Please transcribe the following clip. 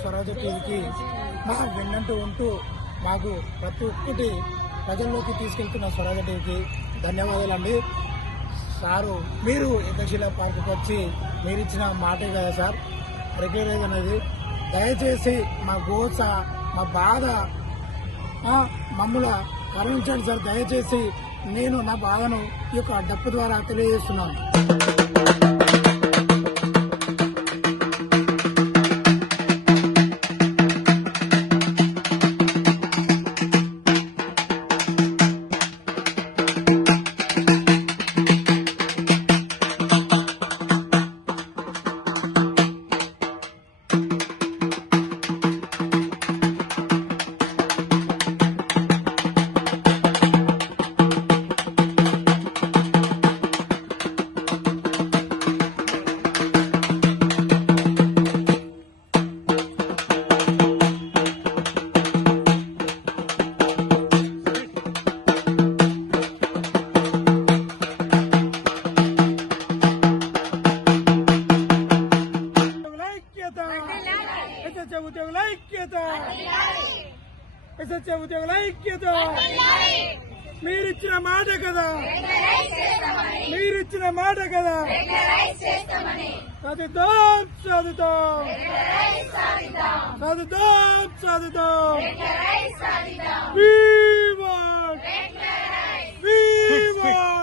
స్వరాజ్య టీవీకి మా వెన్నంటూ ఉంటూ మాకు ప్రతి ఒక్కటి ప్రజల్లోకి తీసుకెళ్తున్న స్వరాజ్య టీవీకి ధన్యవాదాలండి. సారు మీరు ఏకశిలా పార్కుకి వచ్చి మీరు ఇచ్చిన మాటే కదా సార్ రెగ్యులరైజ్ అనేది. దయచేసి మా గోస మా బాధ మమ్మల్ని కరుణించండి సార్. దయచేసి నేను నా బాధను ఈ యొక్క డప్పు ద్వారా తెలియజేస్తున్నాను. ఉద్యోగుల ఐక్యత మీరిచ్చిన మాట కదా, మీరిచ్చిన మాట కదా. సాధిద్దాం సాధిద్దాం సాధిద్దాం సాధిద్దాం. We want